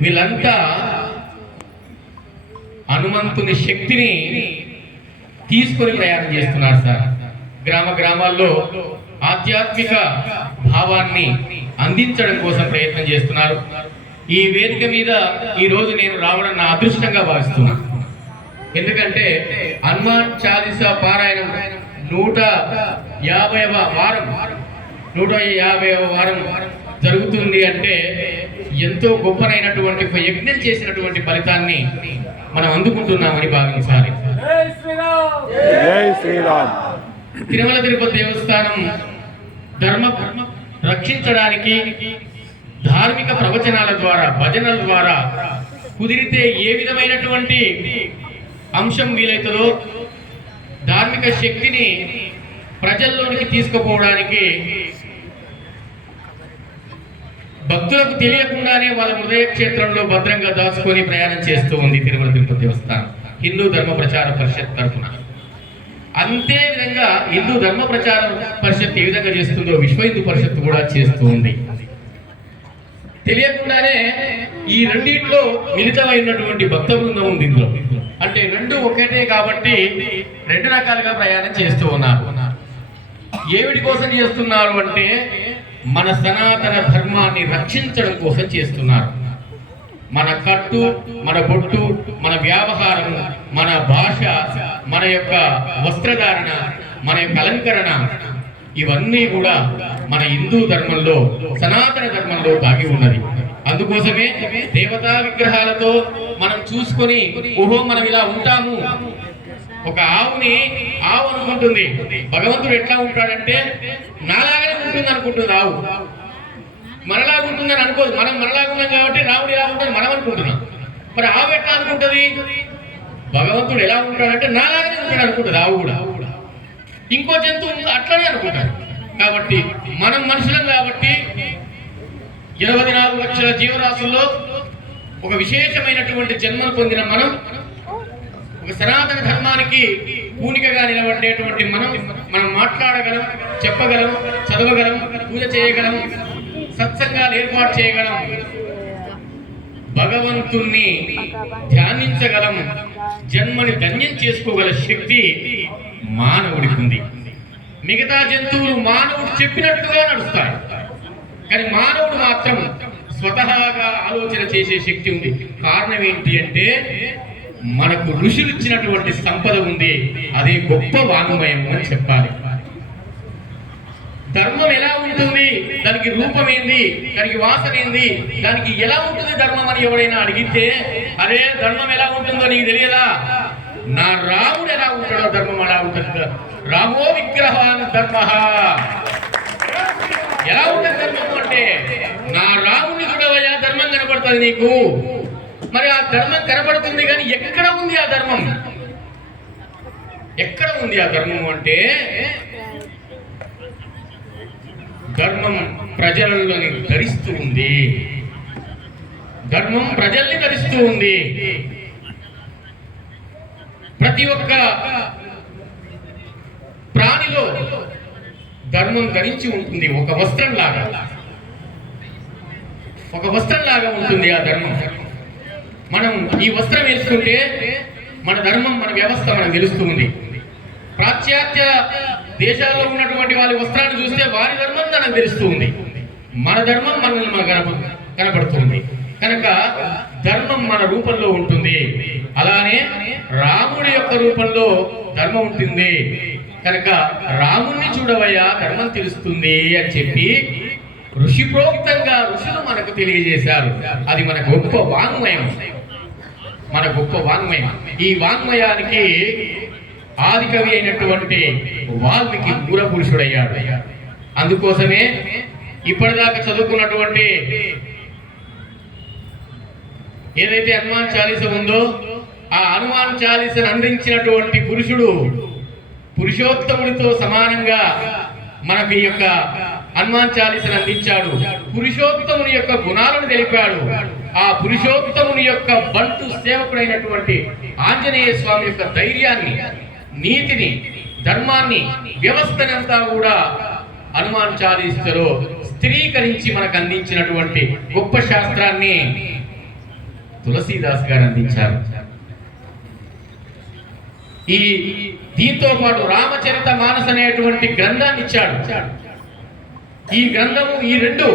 వీళ్ళంతా హనుమంతుని శక్తిని తీసుకొని ప్రయాణం చేస్తున్నారు సార్. గ్రామ గ్రామాల్లో ఆధ్యాత్మిక భావాన్ని అందించడం కోసం ప్రయత్నం చేస్తున్నారు. ఈ వేదిక మీద ఈ రోజు నేను రావడం నా అదృష్టంగా భావిస్తున్నాను ఎందుకంటే హనుమాన్ చాలీసా పారాయణం నూట యాభైవ వారం నూట యాభైవ వారం జరుగుతుంది అంటే ఎంతో గొప్పనైనటువంటి ఒక యజ్ఞం చేసినటువంటి ఫలితాన్ని మనం అందుకుంటున్నామని భావించాలి. జై శ్రీరామ్! జై శ్రీరామ్! తిరుమల తిరుపతి దేవస్థానం ధర్మ రక్షించడానికి ధార్మిక ప్రవచనాల ద్వారా భజనల ద్వారా కుదిరితే ఏ విధమైనటువంటి అంశం వీలైతుందో ధార్మిక శక్తిని ప్రజల్లోనికి తీసుకుపోవడానికి భక్తులకు తెలియకుండానే వాళ్ళ హృదయ క్షేత్రంలో భద్రంగా దాచుకొని ప్రయాణం చేస్తూ ఉంది తిరుమల తిరుపతి దేవస్థానం హిందూ ధర్మ ప్రచార పరిషత్ తరఫున. అంతే విధంగా హిందూ ధర్మ ప్రచార పరిషత్ ఏ విధంగా చేస్తుందో విశ్వ హిందూ పరిషత్ కూడా చేస్తూ ఉంది. తెలియకుండానే ఈ రెండింటిలో మిళితమైనటువంటి భక్త బృందం ఉంది ఇందులో. అంటే రెండు ఒకటే కాబట్టి రెండు రకాలుగా ప్రయాణం చేస్తూ ఉన్నారు. ఏమిటి కోసం చేస్తున్నారు అంటే మన సనాతన ధర్మాన్ని రక్షించడం కోసం చేస్తున్నారు. మన కట్టు మన బొట్టు మన వ్యవహారం మన భాష మన యొక్క వస్త్రధారణ మన యొక్క అలంకరణ ఇవన్నీ కూడా మన హిందూ ధర్మంలో సనాతన ధర్మంలో దాగి ఉన్నది అందుకోసమే దేవతా విగ్రహాలతో మనం చూసుకొని ఓహో మనం ఇలా ఉంటాము ఒక ఆవుని ఆవు అనుకుంటుంది. భగవంతుడు ఎట్లా ఉంటాడంటే నాలాగానే ఉంటుంది అనుకుంటుంది ఆవు. మనలాగా ఉంటుందని అనుకోదు. మనం మనలాగా ఉన్నాం కాబట్టి రాముడు ఎలా ఉంటుంది మనం అనుకుంటున్నాం. మరి ఆవు ఎట్లా అనుకుంటుంది? భగవంతుడు ఎలా ఉంటాడంటే నాలాగానే ఉంటాడు అనుకుంటుంది ఆవు కూడా. ఇంకో జంతువు అట్లనే అనుకుంటారు కాబట్టి మనం మనుషులం కాబట్టి ఇరవై నాలుగు లక్షల జీవరాశుల్లో ఒక విశేషమైనటువంటి జన్మను పొందిన మనం ఒక సనాతన ధర్మానికి పూనికగా నిలబడేటువంటి మనం మనం మాట్లాడగలం చెప్పగలం చదవగలం పూజ చేయగలం సత్సంగాలు ఏర్పాటు చేయగలం. భగవంతుణ్ణి ధ్యానించగలం. జన్మని ధన్యం చేసుకోగల శక్తి మానవుడికి ఉంది మిగతా జంతువులు మానవుడు చెప్పినట్టుగా నడుస్తాయి. కానీ మానవుడు మాత్రం స్వతహాగా ఆలోచన చేసే శక్తి ఉంది. కారణం ఏంటి అంటే మనకు ఋషులు ఇచ్చినటువంటి సంపద ఉంది అదే గొప్ప వాంగ్మయం అని చెప్పాలి. ధర్మం ఎలా ఉంటుంది? దానికి రూపం ఏంది దానికి వాసన ఏంది దానికి ఎలా ఉంటుంది ధర్మం అని ఎవరైనా అడిగితే అరే ధర్మం ఎలా ఉంటుందో నీకు తెలియదా? నా రాముడు ఎలా ఉంటాడో ధర్మం అలా ఉంటుంది రామో విగ్రహాన్ ధర్మ. ఎలా ఉంటుంది ధర్మం అంటే నా రాముని చూడవయ్యా ధర్మం కనపడుతుంది నీకు. మరి ఆ ధర్మం కనబడుతుంది కానీ ఎక్కడ ఉంది ఆ ధర్మం? ఎక్కడ ఉంది ఆ ధర్మం అంటే ధర్మం ప్రజలని ధరిస్తూ ఉంది. ధర్మం ప్రజల్ని ధరిస్తూ ఉంది. ప్రతి ఒక్క ప్రాణిలో ధర్మం ధరించి ఉంటుంది. ఒక వస్త్రం లాగా ఒక వస్త్రం లాగా ఉంటుంది ఆ ధర్మం. మనం ఈ వస్త్రం వేసుకుంటే మన ధర్మం మన వ్యవస్థ మనకు తెలుస్తూ ఉంది. పాశ్చాత్య దేశాల్లో ఉన్నటువంటి వాళ్ళ వస్త్రాన్ని చూస్తే వారి ధర్మం మనకు తెలుస్తూ ఉంది. మన ధర్మం మనల్ని మన కనప కనపడుతుంది. కనుక ధర్మం మన రూపంలో ఉంటుంది. అలానే రాముడి యొక్క రూపంలో ధర్మం ఉంటుంది. కనుక రాముణ్ణి చూడవయ్యా ధర్మం తెలుస్తుంది అని చెప్పి ఋషి ప్రోక్తంగా ఋషులు మనకు తెలియజేశారు. అది మన గొప్ప వాంగ్మయం. మన గొప్ప వాంగ్మయం. ఈ వాంగ్మయానికి ఆది కవి అయినటువంటి వాల్మీకి మూల పురుషుడయ్యాడు అందుకోసమే ఇప్పటిదాకా చదువుకున్నటువంటి ఏదైతే హనుమాన్ చాలీస ఉందో ఆ హనుమాన్ చాలీసను అందించినటువంటి పురుషుడు పురుషోత్తముడితో సమానంగా మనకు ఈ యొక్క హనుమాన్ చాలీసను అందించాడు. పురుషోత్తముని యొక్క గుణాలను తెలిపాడు. ఆ పురుషోత్తముని యొక్క బంటు సేవకుడైనటువంటి ఆంజనేయ స్వామి యొక్క ధైర్యాన్ని నీతిని ధర్మాన్ని వ్యవస్థనంతా కూడా హనుమాన్ చాలీసలో స్థిరీకరించి మనకు అందించినటువంటి గొప్ప శాస్త్రాన్ని తులసీదాస్ గారు అందించారు. ఈ దీంతో పాటు రామచరిత మానస్ అనేటువంటి గ్రంథాన్ని ఇచ్చాడు. ఈ గ్రంథము ఈ రెండు.